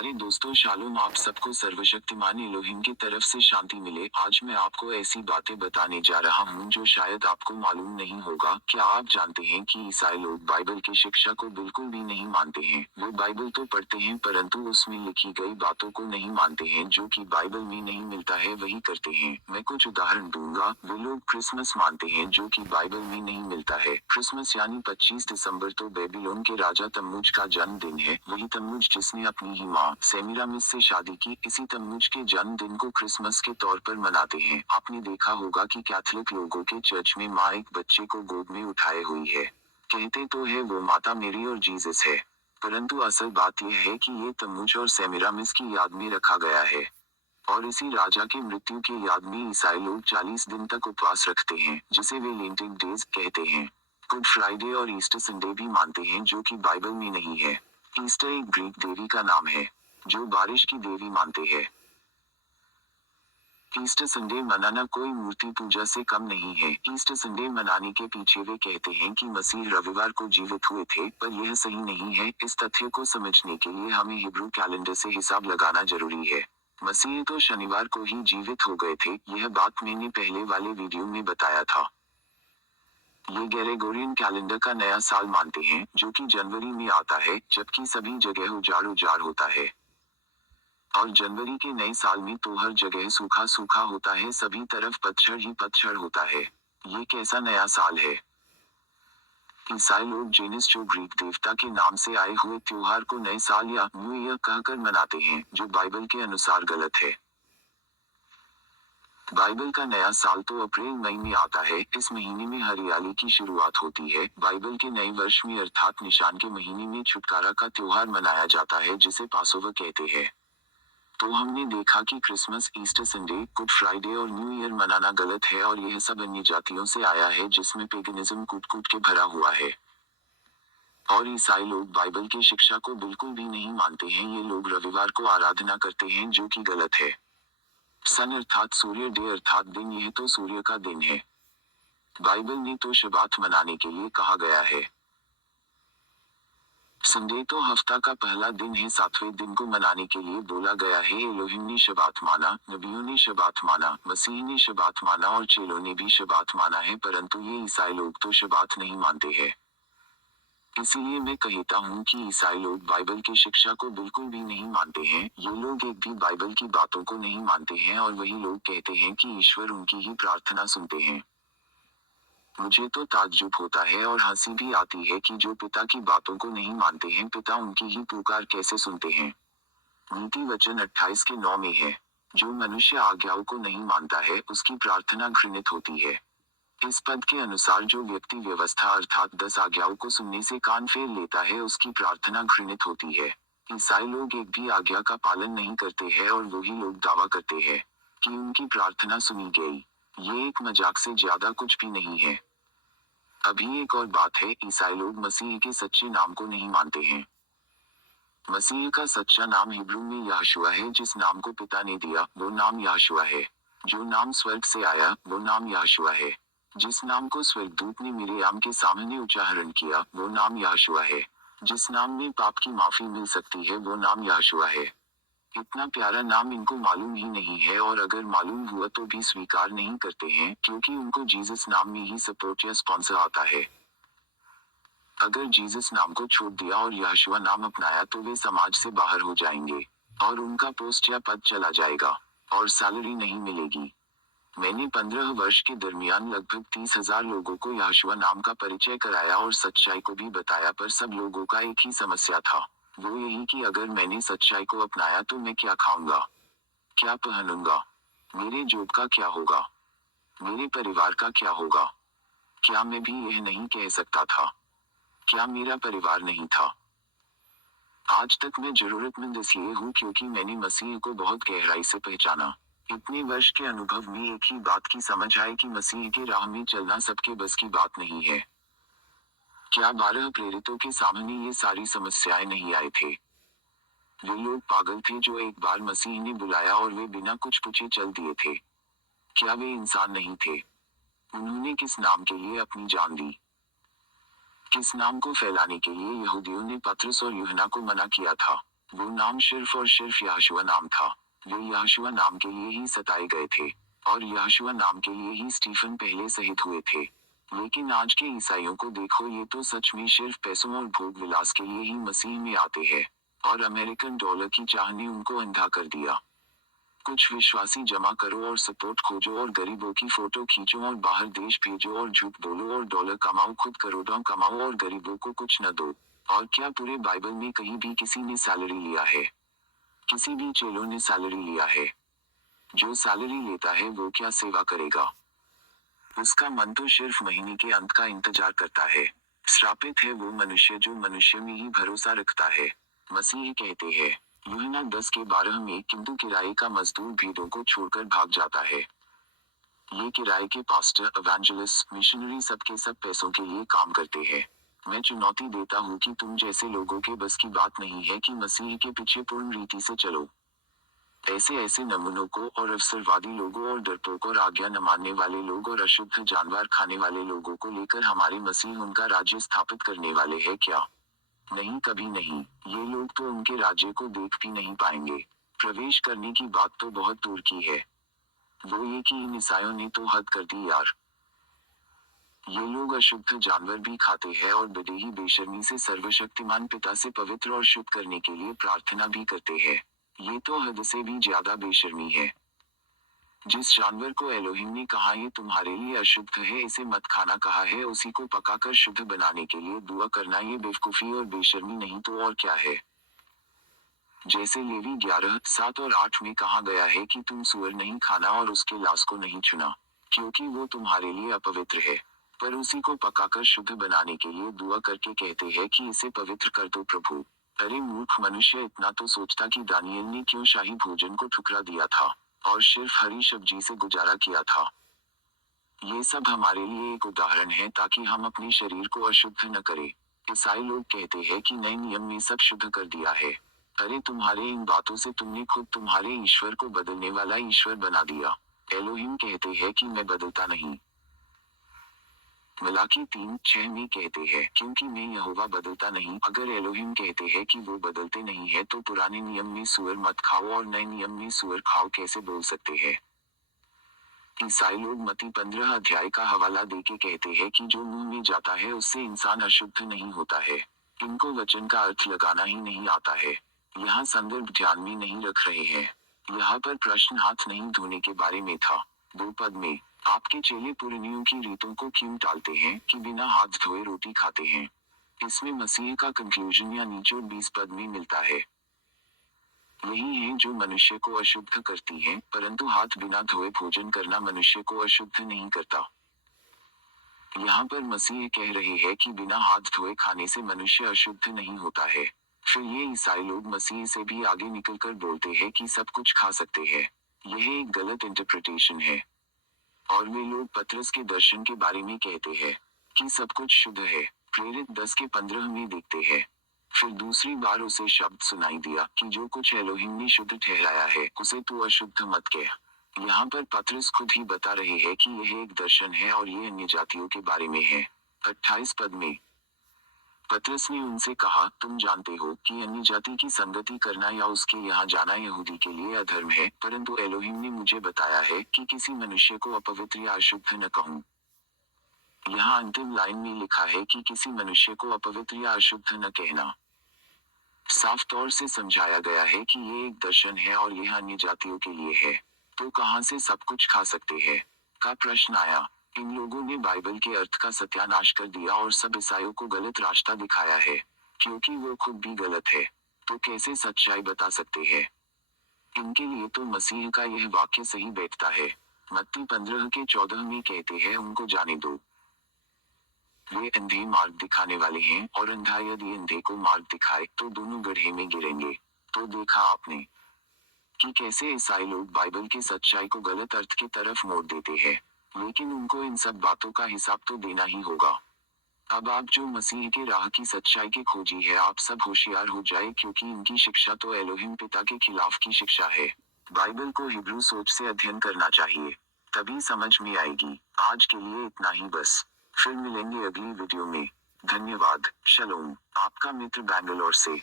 अरे दोस्तों, शालोम। आप सबको सर्वशक्तिमान एलोहिम की तरफ से शांति मिले। आज मैं आपको ऐसी बातें बताने जा रहा हूँ जो शायद आपको मालूम नहीं होगा। क्या आप जानते हैं कि ईसाई लोग बाइबल की शिक्षा को बिल्कुल भी नहीं मानते हैं। वो बाइबल तो पढ़ते हैं परंतु उसमें लिखी गई बातों को नहीं मानते हैं। जो कि बाइबल में नहीं मिलता है वही करते हैं। मैं कुछ उदाहरण दूंगा। वो लोग क्रिसमस मानते हैं जो कि बाइबल में नहीं मिलता है। क्रिसमस यानी 25 दिसंबर तो बेबीलोन के राजा तम्मुज का जन्मदिन है। वही तम्मुज जिसने अपनी ही माँ सेमीरामिस से शादी की। इसी तम्मुज के जन्मदिन को क्रिसमस के तौर पर मनाते हैं। आपने देखा होगा कि कैथोलिक लोगों के चर्च में माँ एक बच्चे को गोद में उठाए हुई है। कहते तो है वो माता मेरी और जीसस है, परंतु असल बात यह है कि ये तम्मुज और सेमीरामिस की याद में रखा गया है। और इसी राजा की मृत्यु की याद में ईसाई लोग 40 दिन तक उपवास रखते हैं, जिसे वे लेंटिन डेज कहते हैं। गुड फ्राइडे और ईस्टर संडे भी मानते हैं जो कि बाइबल में नहीं है। ईस्टर एक ग्रीक देवी का नाम है जो बारिश की देवी मानते हैं। ईस्टर संडे मनाना कोई मूर्ति पूजा से कम नहीं है। ईस्टर संडे मनाने के पीछे वे कहते हैं कि मसीह रविवार को जीवित हुए थे, पर यह सही नहीं है। इस तथ्य को समझने के लिए हमें हिब्रू कैलेंडर से हिसाब लगाना जरूरी है। मसीह तो शनिवार को ही जीवित हो गए थे। यह बात मैंने पहले वाले वीडियो में बताया था। ये ग्रेगोरियन कैलेंडर का नया साल मानते हैं जो कि जनवरी में आता है, जबकि सभी जगह उजाड़ उजाड़ होता है। और जनवरी के नए साल में तो हर जगह सूखा सूखा होता है, सभी तरफ पतझड़ ही पतझड़ होता है। ये कैसा नया साल है। ईसाई लोग जेनिस जो ग्रीक देवता के नाम से आए हुए त्योहार को नए साल या न्यू ईयर कहकर मनाते हैं, जो बाइबल के अनुसार गलत है। बाइबल का नया साल तो अप्रैल मई में आता है। इस महीने में हरियाली की शुरुआत होती है। बाइबल के नए वर्ष में अर्थात निशान के महीने में छुटकारा का त्योहार मनाया जाता है, जिसे पासोवर कहते हैं। तो हमने देखा कि Christmas, Easter Sunday, good Friday और न्यू ईयर मनाना गलत है और यह सब अन्य जातियों से आया है जिसमें पेगनिज्म कूट कूट के भरा हुआ है। और ईसाई लोग बाइबल की शिक्षा को बिल्कुल भी नहीं मानते हैं। ये लोग रविवार को आराधना करते हैं जो कि गलत है। सन अर्थात सूर्य, डे अर्थात दिन, यह तो सूर्य का दिन है। बाइबल ने तो शबात मनाने के लिए कहा गया है। संडे तो हफ्ता का पहला दिन है। 7वें दिन को मनाने के लिए बोला गया है। एलोहिम ने शबात माना, नबियों ने शबात माना, मसीह ने शबात माना और चेलों ने भी शबात माना है, परंतु ये ईसाई लोग तो शबात नहीं मानते हैं। इसीलिए मैं कहता हूँ कि ईसाई लोग बाइबल की शिक्षा को बिल्कुल भी नहीं मानते हैं। ये लोग एक भी बाइबल की बातों को नहीं मानते हैं और वही लोग कहते हैं कि ईश्वर उनकी ही प्रार्थना सुनते हैं। मुझे तो ताज्जुब होता है और हंसी भी आती है कि जो पिता की बातों को नहीं मानते हैं, पिता उनकी ही पुकार कैसे सुनते हैं। नीति वचन 28 के 9 में है, जो मनुष्य आज्ञाओं को नहीं मानता है उसकी प्रार्थना घृणित होती है। इस पद के अनुसार जो व्यक्ति व्यवस्था अर्थात 10 आज्ञाओं को सुनने से कान फेर लेता है उसकी प्रार्थना घृणित होती है। ईसाई लोग एक भी आज्ञा का पालन नहीं करते हैं और वही लोग दावा करते हैं कि उनकी प्रार्थना सुनी गई। ये एक मजाक से ज्यादा कुछ भी नहीं है। अभी एक और बात है, ईसाई लोग मसीह के सच्चे नाम को नहीं मानते हैं। मसीह का सच्चा नाम हिब्रू में यहोशुआ है। जिस नाम को पिता ने दिया वो नाम यहोशुआ है। जो नाम स्वर्ग से आया वो नाम यहोशुआ है। जिस नाम को स्वर्गदूत ने मिरियाम के सामने उच्चारण किया वो नाम यहोशुआ है। जिस नाम में पाप की माफी मिल सकती है वो नाम यहोशुआ है। इतना प्यारा नाम इनको मालूम ही नहीं है और अगर मालूम हुआ तो भी स्वीकार नहीं करते हैं, क्योंकि उनको जीसस नाम में ही सपोर्ट या स्पॉन्सर आता है। अगर जीसस नाम को छोड़ दिया और यहोशुआ नाम अपनाया तो वे समाज से बाहर हो जाएंगे और उनका पोस्ट या पद चला जाएगा और सैलरी नहीं मिलेगी। मैंने 15 वर्ष के दरमियान लगभग 30,000 लोगों को यहोशुआ नाम का परिचय कराया और सच्चाई को भी बताया, पर सब लोगों का एक ही समस्या था, वो यही कि अगर मैंने सच्चाई को अपनाया तो मैं क्या खाऊंगा, क्या पहनूंगा, मेरे जॉब का क्या होगा, मेरे परिवार का क्या होगा। क्या मैं भी यह नहीं कह सकता था? क्या मेरा परिवार नहीं था? आज तक मैं जरूरतमंद इसलिए हूँ क्योंकि मैंने मसीह को बहुत गहराई से पहचाना। इतने वर्ष के अनुभव में एक ही बात की समझ आई कि मसीह के राह में चलना सबके बस की बात नहीं है। क्या 12 प्रेरितों के सामने ये सारी समस्याएं नहीं आए थे? वे लोग पागल थे जो एक बार मसीह ने बुलाया और वे बिना कुछ पूछे चल दिए थे। क्या वे इंसान नहीं थे? उन्होंने किस नाम के लिए अपनी जान दी? किस नाम को फैलाने के लिए यहूदियों ने पतरस और यूहन्ना को मना किया था? वो नाम सिर्फ और सिर्फ यहोशुआ नाम था। वे यहोशुआ नाम के लिए ही सताए गए थे, और यहोशुआ नाम के लिए ही स्टीफन पहले शहीद हुए थे। लेकिन आज के ईसाइयों को देखो, ये तो सच में सिर्फ पैसों और भोग विलास के लिए ही मसीह में आते हैं, और अमेरिकन डॉलर की चाह ने उनको अंधा कर दिया। कुछ विश्वासी जमा करो और सपोर्ट खोजो और गरीबों की फोटो खींचो और बाहर देश भेजो और झूठ बोलो और डॉलर कमाओ, खुद करोड़ों कमाओ और गरीबों को कुछ न दो। और क्या पूरे बाइबल में कहीं भी किसी ने सैलरी लिया है? किसी भी चेलों ने सैलरी लिया है? जो सैलरी लेता है वो क्या सेवा करेगा? उसका मन तो सिर्फ महीने के अंत का इंतजार करता है। श्रापित है वो मनुष्य जो मनुष्य में ही भरोसा रखता है। मसीह कहते हैं यूहन्ना 10:12 में, किंतु किराए का मजदूर भेड़ों को छोड़कर भाग जाता है। ये किराए के पास्टर, एवेंजलिस्ट, मिशनरी सब के सब पैसों के लिए काम करते हैं। मैं चुनौती देता हूँ कि तुम जैसे लोगों के बस की बात नहीं है कि मसीह के पीछे पूर्ण रीति से चलो। ऐसे नमूनों को और अवसरवादी लोगों और डरपोक और आज्ञा न मानने वाले लोग और अशुद्ध जानवर खाने वाले लोगों को लेकर हमारे मसीह उनका राज्य स्थापित करने वाले हैं क्या? नहीं, कभी नहीं। ये लोग तो उनके राज्य को देख भी नहीं पाएंगे। प्रवेश करने की बात तो बहुत दूर की है। वो ये कि इन ईसाइयों ने तो हद कर दी यार। ये लोग अशुद्ध जानवर भी खाते हैं और बेदेही बेशर्मी से सर्वशक्तिमान पिता से पवित्र और शुद्ध करने के लिए प्रार्थना भी करते हैं। ये तो हद से भी ज्यादा बेशर्मी है। जिस जानवर को एलोहिम ने कहा ये तुम्हारे लिए अशुद्ध है, इसे मत खाना कहा है, उसी को पकाकर शुद्ध बनाने के लिए दुआ करना ये बेवकूफी और बेशर्मी नहीं तो और क्या है? जैसे लेवी 11:7 और 8 में कहा गया है कि तुम सूअर नहीं खाना और उसके लाश को नहीं छूना, क्योंकि वो तुम्हारे लिए अपवित्र है। पर उसी को पकाकर शुद्ध बनाने के लिए दुआ करके कहते हैं कि इसे पवित्र कर दो प्रभु। अरे मूर्ख मनुष्य, इतना तो सोचता कि दानियल ने क्यों शाही भोजन को ठुकरा दिया था और सिर्फ हरी सब्जी से गुजारा किया था। ये सब हमारे लिए एक उदाहरण है ताकि हम अपने शरीर को अशुद्ध न करें। ईसाई लोग कहते हैं कि नए नियम में सब शुद्ध कर दिया है। अरे तुम्हारे इन बातों से तुमने खुद तुम्हारे ईश्वर को बदलने वाला ईश्वर बना दिया। एलोहिम कहते हैं कि मैं बदलता नहीं। मलाकी 3:6 में कहते हैं क्योंकि मैं यहोवा बदलता नहीं। अगर एलोहिम कहते हैं कि वो बदलते नहीं है तो पुराने नियम में सूअर मत खाओ और नए नियम में सूअर खाओ कैसे बोल सकते हैं? ईसाई लोग मत्ती 15 का हवाला देके कहते हैं कि जो मुंह में जाता है उससे इंसान अशुद्ध नहीं होता है। इनको वचन का अर्थ लगाना ही नहीं आता है। यहाँ संदर्भ ध्यान में नहीं रख रहे हैं। यहाँ पर प्रश्न हाथ नहीं धोने के बारे में था। 2 पद में, आपके चेले पुरनियों की रीतों को क्यों टालते हैं कि बिना हाथ धोए रोटी खाते हैं? इसमें मसीह का कंक्लूजन या निचोड़ 20 पद में मिलता है। यही है जो मनुष्य को अशुद्ध करती है, परंतु हाथ बिना धोए भोजन करना मनुष्य को अशुद्ध नहीं करता। यहाँ पर मसीह कह रहे हैं कि बिना हाथ धोए खाने से मनुष्य अशुद्ध नहीं होता है। फिर ये ईसाई लोग मसीह से भी आगे निकलकर बोलते हैं कि सब कुछ खा सकते हैं। यह एक गलत इंटरप्रिटेशन है। और वे लोग पतरस के दर्शन के बारे में कहते हैं कि सब कुछ शुद्ध है। प्रेरित 10:15 में देखते हैं। फिर दूसरी बार उसे शब्द सुनाई दिया कि जो कुछ एलोहिम ने शुद्ध ठहराया है उसे तू अशुद्ध मत कह। यहाँ पर पतरस खुद ही बता रहे हैं कि यह एक दर्शन है और ये अन्य जातियों के बारे में है। 28 पद में पतरस ने उनसे कहा, तुम जानते हो कि अन्य जाति की संगति करना या उसके यहाँ जाना यहूदी के लिए अधर्म है, परंतु एलोहिम ने मुझे बताया है कि किसी मनुष्य को अपवित्र या अशुद्ध न कहूँ। यहाँ अंतिम लाइन में लिखा है कि किसी मनुष्य को अपवित्र या अशुद्ध न कहना। साफ तौर से समझाया गया है कि ये एक दर्शन है और यह अन्य जातियों के लिए है। तो कहां से सब कुछ खा सकते हैं का प्रश्न आया। इन लोगों ने बाइबल के अर्थ का सत्यानाश कर दिया और सब ईसाइयों को गलत रास्ता दिखाया है, क्योंकि वो खुद भी गलत है। तो कैसे सच्चाई बता सकते हैं? इनके लिए तो मसीह का यह वाक्य सही बैठता है। मत्ती 15:14 में कहते हैं, उनको जाने दो। वे अंधे मार्ग दिखाने वाले हैं, और अंधा यदि अंधे को मार्ग दिखाए तो दोनों गड्ढे में गिरेंगे। तो देखा आपने कि कैसे ईसाई लोग बाइबल की सच्चाई को गलत अर्थ की तरफ मोड़ देते हैं। लेकिन उनको इन सब बातों का हिसाब तो देना ही होगा। अब आप जो मसीह के राह की सच्चाई के खोजी है, आप सब होशियार हो जाए, क्योंकि इनकी शिक्षा तो एलोहिम पिता के खिलाफ की शिक्षा है। बाइबल को हिब्रू सोच से अध्ययन करना चाहिए, तभी समझ में आएगी। आज के लिए इतना ही बस। फिर मिलेंगे अगली वीडियो में। धन्यवाद। शलोम। आपका मित्र बैंगलोर से।